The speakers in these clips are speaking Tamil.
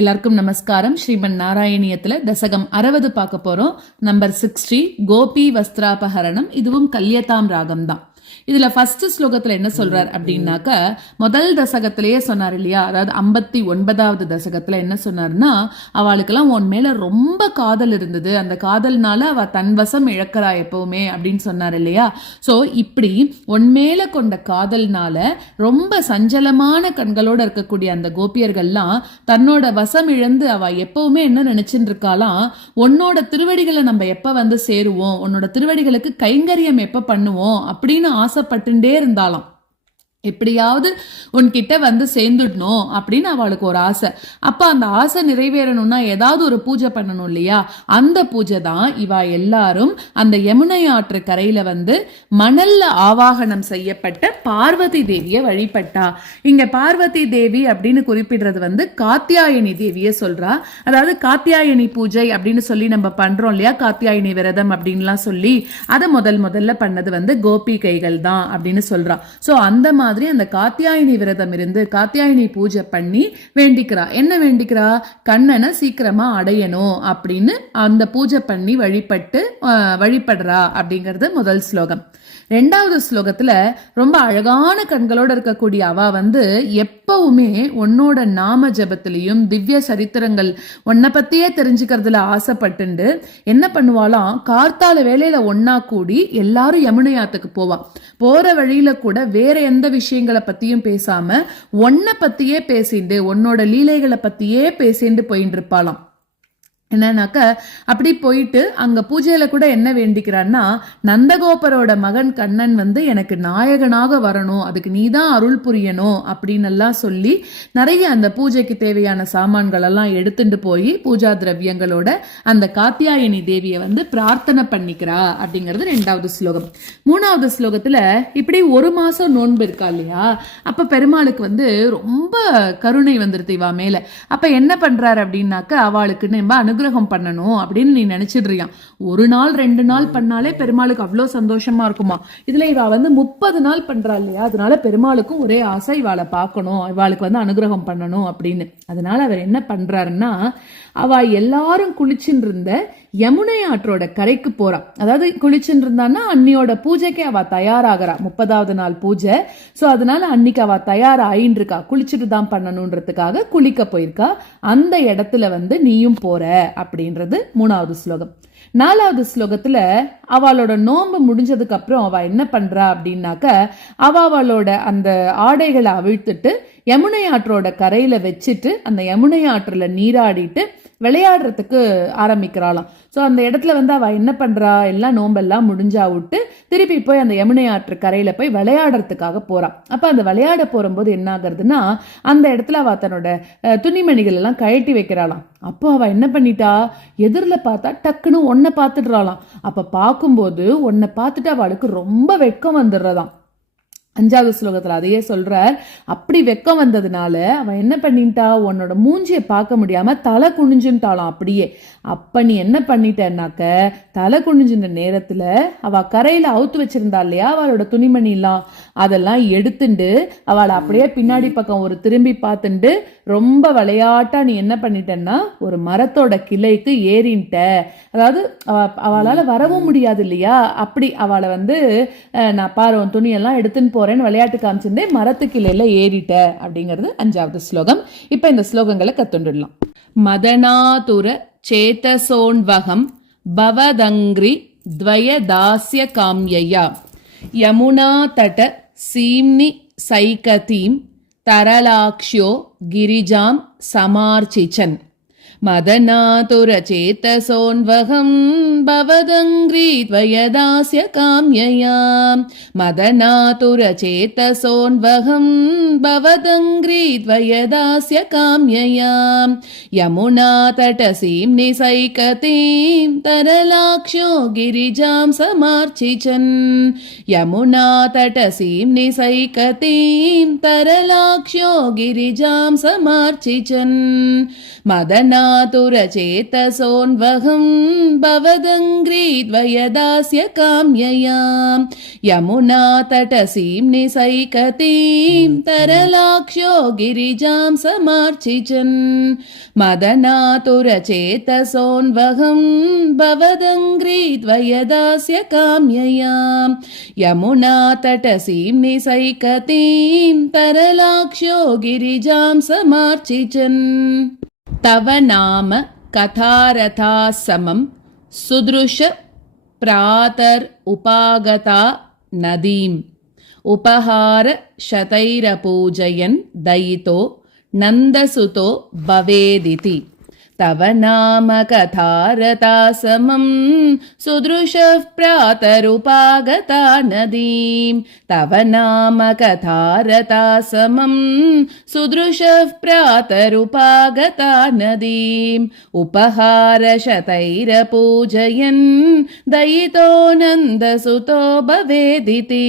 எல்லாருக்கும் நமஸ்காரம். ஸ்ரீமன் நாராயணியத்துல தசகம் 60 பார்க்க போறோம். நம்பர் 60 கோபி வஸ்திராபஹரணம். இதுவும் கல்யதாம் ராகம் தான். இதுல ஃபர்ஸ்ட் ஸ்லோகத்துல என்ன சொல்றார் அப்படின்னாக்க, முதல் தசகத்திலேயே சொன்னார் இல்லையா, அதாவது 59வது தசகத்துல என்ன சொன்னார்னா, அவளுக்கெல்லாம் உன் மேல ரொம்ப காதல் இருந்தது, அந்த காதல்னால அவ தன்வசம் இழக்கிறா எப்பவுமே அப்படின்னு சொன்னார் இல்லையா. சோ இப்படி உன் மேல கொண்ட காதல்னால ரொம்ப சஞ்சலமான கண்களோட இருக்கக்கூடிய அந்த கோபியர்கள்லாம் தன்னோட வசம் இழந்து அவ எப்பவுமே என்ன நினைச்சுட்டு இருக்காலாம், உன்னோட திருவடிகளை நம்ம எப்ப வந்து சேருவோம், உன்னோட திருவடிகளுக்கு கைங்கரியம் எப்ப பண்ணுவோம் அப்படின்னு ஆசைப்பட்டுட்டே இருந்தாலாம். எப்படியாவது உன்கிட்ட வந்து சேர்ந்துடணும் அப்படின்னு அவளுக்கு ஒரு ஆசை. அப்ப அந்த ஆசை நிறைவேறணும்னா ஏதாவது ஒரு பூஜை பண்ணணும் இல்லையா. அந்த பூஜை தான் இவ எல்லாரும் அந்த யமுனை ஆற்று கரையில வந்து மணல்ல ஆவாகனம் செய்யப்பட்ட பார்வதி தேவியை வழிபட்டா. இங்க பார்வதி தேவி அப்படின்னு குறிப்பிடுறது வந்து காத்தியாயனி தேவியை சொல்றா. அதாவது காத்தியாயனி பூஜை அப்படின்னு சொல்லி நம்ம பண்றோம் இல்லையா, காத்தியாயனி விரதம் அப்படின்லாம் சொல்லி அதை முதல்ல பண்ணது வந்து கோபிகைகள் தான் அப்படின்னு சொல்றா. சோ அந்த மாதிரி அந்த காத்தியாயனி விரதம் இருந்து காத்தியாயனி பூஜை பண்ணி வேண்டிக்கிறா. என்ன வேண்டிக்கிறா, கண்ணனை சீக்கிரமா அடையணும் அப்படின்னு அந்த பூஜை பண்ணி வழிபடுறா அப்படிங்கிறது முதல் ஸ்லோகம். ரெண்டாவது ஸ்லோகத்துல ரொம்ப அழகான கண்களோட இருக்கக்கூடிய அவ வந்து எப்பவுமே உன்னோட நாம ஜபத்திலையும் திவ்ய சரித்திரங்கள் உன்னை பத்தியே தெரிஞ்சுக்கிறதுல ஆசைப்பட்டு என்ன பண்ணுவாளாம், கார்த்தால வேலையில ஒன்னா கூடி எல்லாரும் யமுனையாத்துக்கு போவா. போற வழியில கூட வேற எந்த விஷயங்களை பத்தியும் பேசாம உன்னை பத்தியே பேசிண்டு உன்னோட லீலைகளை பத்தியே பேசிண்டு போயிட்டு இருப்பாளாம். என்னன்னாக்க அப்படி போயிட்டு அங்க பூஜையில கூட என்ன வேண்டிக்கிறான்னா, நந்தகோபரோட மகன் கண்ணன் வந்து எனக்கு நாயகனாக வரணும், அதுக்கு நீதான் அருள் புரியணும் அப்படின்னு எல்லாம் சொல்லி நிறைய அந்த பூஜைக்கு தேவையான சாமான்கள் எல்லாம் எடுத்துட்டு போய் பூஜா திரவியங்களோட அந்த காத்தியாயனி தேவியை வந்து பிரார்த்தனை பண்ணிக்கிறா அப்படிங்கிறது ரெண்டாவது ஸ்லோகம். மூணாவது ஸ்லோகத்துல இப்படி ஒரு மாசம் நோன்பு இருக்கா இல்லையா, அப்ப பெருமாளுக்கு வந்து ரொம்ப கருணை வந்துருது இவா மேல. அப்ப என்ன பண்றாரு அப்படின்னாக்க, அவளுக்கு நம்ம அனுகிரகம் பண்ணணும் அப்படின்னு நீ நினைச்சிடுறியா. ஒரு நாள் 2 நாள் பண்ணாலே பெருமாளுக்கு அவ்வளவு சந்தோஷமா இருக்குமா. இதுல இவ வந்து 30 நாள் பண்றா இல்லையா, அதனால பெருமாளுக்கும் ஒரே ஆசை இவாளை பார்க்கணும், இவாளுக்கு வந்து அனுகிரகம் பண்ணணும் அப்படின்னு. அதனால அவர் என்ன பண்றாருன்னா, அவ எல்லாரும் குளிச்சுட்டு இருந்த யமுனை ஆற்றோட கரைக்கு போறா. அதாவது குளிச்சுட்டு இருந்தான்னா அன்னியோட பூஜைக்கு அவ தயாராகிறா. 30வது நாள் பூஜை. சோ அதனால அன்னைக்கு அவ தயாராயின்னு இருக்கா, குளிச்சுட்டு தான் பண்ணணும்ன்றதுக்காக குளிக்க போயிருக்கா. அந்த இடத்துல வந்து நீயும் போற அப்படின்றது மூணாவது ஸ்லோகம். நாலாவது ஸ்லோகத்துல அவளோட நோன்பு முடிஞ்சதுக்கு அப்புறம் அவ என்ன பண்றா அப்படின்னாக்க, அவளோட அந்த ஆடைகளை அவிழ்த்துட்டு யமுனை ஆற்றோட கரையில வச்சுட்டு அந்த யமுனை ஆற்றுல நீராடிட்டு விளையாடுறதுக்கு ஆரம்பிக்கிறாளாம். ஸோ அந்த இடத்துல வந்து அவ என்ன பண்றா, எல்லாம் நோம்பெல்லாம் முடிஞ்சா விட்டு திருப்பி போய் அந்த யமுனை ஆற்று கரையில போய் விளையாடுறதுக்காக போறான். அப்ப அந்த விளையாட போகும்போது என்ன ஆகுறதுன்னா, அந்த இடத்துல அவ தன்னோட துணிமணிகள் எல்லாம் கழட்டி வைக்கிறாளாம். அப்போ அவ என்ன பண்ணிட்டா, எதிரில் பார்த்தா டக்குன்னு ஒன்ன பார்த்துடுறாளாம். அப்ப பார்க்கும்போது ஒன்ன பார்த்துட்டு அவளுக்கு ரொம்ப வெட்கம் வந்துடுறதாம். 5வது ஸ்லோகத்துல அதையே சொல்றார். அப்படி வெக்கம் வந்ததுனால அவன் என்ன பண்ணிட்டா, உன்னோட மூஞ்சியை பார்க்க முடியாம தலை குனிஞ்சுட்டாளாம் அப்படியே. அப்ப நீ என்ன பண்ணிட்டனாக்க, தலை குனிஞ்சுட்ட நேரத்துல அவ கரையில அவுத்து வச்சிருந்தா இல்லையா அவளோட துணிமணி எல்லாம், அதெல்லாம் எடுத்துண்டு அவளை அப்படியே பின்னாடி பக்கம் ஒரு திரும்பி பார்த்துண்டு ரொம்ப விளையாட்டா நீ என்ன பண்ணிட்டன்னா ஒரு மரத்தோட கிளைக்கு ஏறின்ட்ட. அதாவது அவளால வரவும் முடியாது இல்லையா, அப்படி அவளை வந்து நான் பாரு உன் துணியெல்லாம் எடுத்துன்னு போறேன்னு விளையாட்டு காமிச்சிருந்தே மரத்து கிளையில ஏறிட்ட அப்படிங்கிறது 5வது ஸ்லோகம். இப்ப இந்த ஸ்லோகங்களை கத்துண்டுடலாம். மதனாதுர சேதசோன்வகம் பவதங்கிரி த்வயதாஸ்ய காம்யயா யமுனா தட சீம்னி சைகதீம் தரலாக்ஷ்யோ கிரிஜாம் சமார்ச்சிச்சன். மதனாதுர சேதசோன்வகம் பவதங்கிரி த்வயதாஸ்ய காம்யயா மதனாதுர சேதசோன்வகம் பவதங்கிரி த்வயதாஸ்ய காம்யயா யமுனா தடசீம் நிசைகதீம் தரலாக்ஷ்யோ கிரிஜாம் சமார்ச்சிச்சன். யமுனா தடசீம் நிசைகதீம் தரலாக்ஷ்யோ கிரிஜாம் சமார்ச்சிச்சன். மதனா यमुनातुरचेतसोऽन्वहं भवदङ्घ्रिद्वयदास्य काम्यया यमुनातटसीं निसैकतीं तरलाक्ष्यो गिरिजां समार्चिचन् मदनातुरचेतसोऽन्वहं भवदङ्घ्रिद्वयदास्य काम्यया यमुनातटसीं निसैकतीं तरलाक्ष्यो गिरिजां समार्चिचन् तव नाम कथारथा समं सुदृश प्रातर उपागता नदीम् उपहार शतैरपूजयन् दयितो नन्दसुतो भवेदिति तव नाम कथारथा समं सुदृशः प्रातरुपागता नदीम् तव नाम कथारथा समं सुदृशः प्रातरुपागता नदीम् उपहारशतैरपूजयन् दयितो नन्दसुतो भवेदिति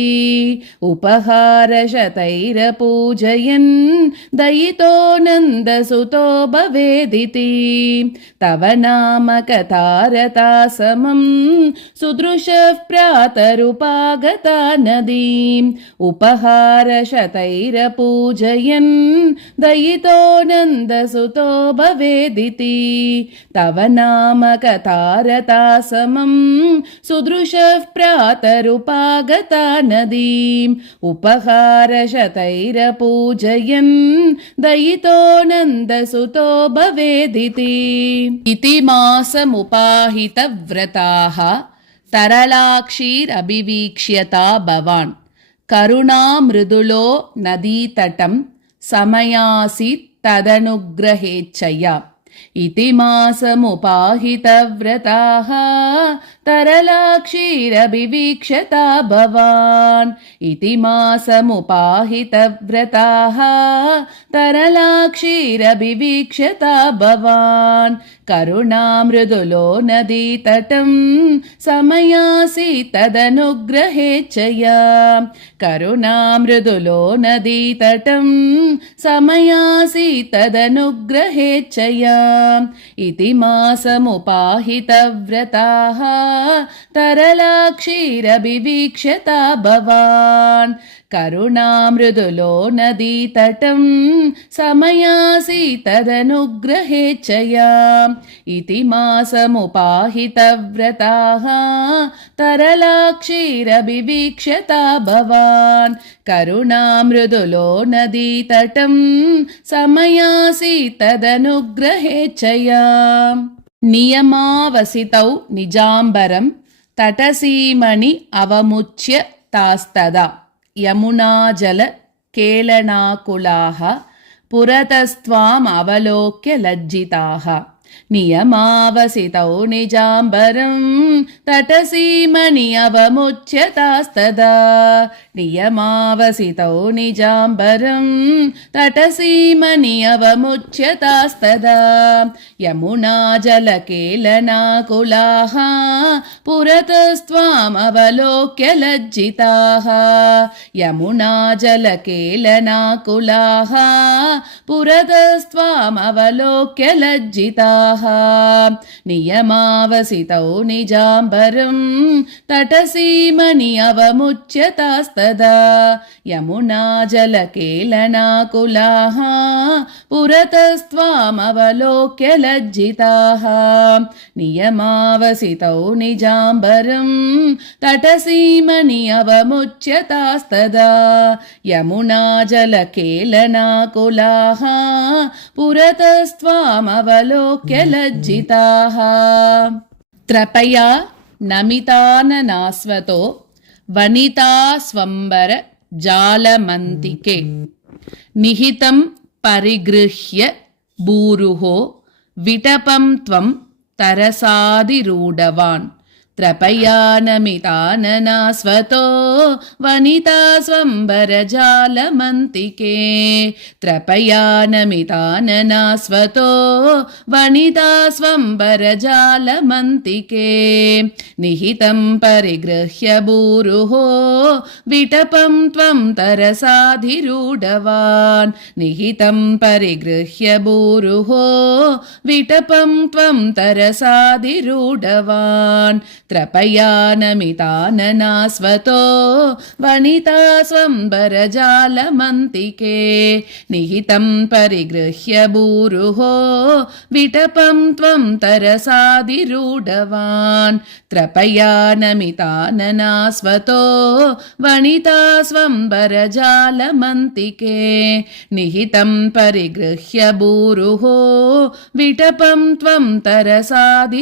उपहारशतैरपूजयन् दयितो नन्दसुतो भवेदिति तव नाम कथारथा समं सुदृशः प्रातरुपागता नदीम् उपहारशतैरपूजयन् दयितो नन्दसुतो भवेदिति तव नाम कथारथा समं सुदृशः प्रातरुपागता नदीम् उपहारशतैरपूजयन् दयितो नन्दसुतो भवेदिति इति मासमुपाहितव्रताः तरलाक्षीरभिवीक्ष्यता भवान् करुणामृदुलो नदीतटं समयासीत् तदनुग्रहेच्छया इति मासमुपाहितव्रताः तरलाक्षीरभिवीक्ष्यता भवान् इति मासमुपाहितव्रताः तरलाक्षीरभिवीक्ष्यता भवान् करुणामृदुलो नदीतटं समयासीत् तदनुग्रहेच्छया करुणामृदुलो नदीतटं समयासीत् तदनुग्रहेच्छया इति मासमुपाहितव्रताः तरलाक्षीरभिवीक्ष्यता भवान् करुणामृदुलो नदीतटं समयासीत् तदनुग्रहेच्छया इति मासमुपाहितव्रताः तरलाक्षीरभिवीक्ष्यता भवान् करुणामृदुलो नदीतटं समयासीत् तदनुग्रहेच्छया नियमावसितौ निजाम्बरं तटसीमणि अवमुच्य तास्तदा यमुनाजल केलनाकुलाः पुरतस्त्वामवलोक्य लज्जिताः नियमावसितौ निजाम्बरं तटसीमणि अवमुच्यतास्तदा नियमावसितौ निजाम्बरं तटसीमनि अवमुच्यतास्तदा यमुनाजलकेलनाकुलाः पुरतस्त्वामवलोक्य लज्जिताः यमुनाजलकेलनाकुलाः पुरतस्त्वामवलोक्य लज्जिताः नियमावसितौ निजाम्बरं तटसीमनि अवमुच्यतास्तदा यमुनाजलकेलनाकुलाः पुरतस्त्वामवलोक्य लज्जिताः नियमावसितौ निजाम्बरं तटसीमनि अवमुच्यतास्तदा यमुनाजलकेलनाकुलाः पुरतस्त्वामवलोक्य लज्जिताः त्रपया नमिताननास्वतो वनिता स्वंबर जालमन्तिके निहितं परिगृह्य भूरुहो विटपं त्वं तरसादिरूढवान् त्रपयानमिताननास्वतो वनिता स्वम्बरजालमन्तिके त्रपयानमिताननास्वतो वनिता स्वम्बरजालमन्तिके निहितं परिगृह्य भूरुः विटपं त्वं तरसाधिरूढवान् निहितं परिगृह्य भूरुः विटपं त्वं तरसाधिरूढवान् त्रपयानमिताननास्वतो वनिता स्वम्बरजालमन्तिके निहितं परिगृह्य भूरुः विटपं त्वं तरसाधिरूढवान् त्रपयानमिताननास्वतो वनिता स्वम्बरजालमन्तिके निहितं परिगृह्य भूरुः विटपं त्वं तरसाधिरूढवान्।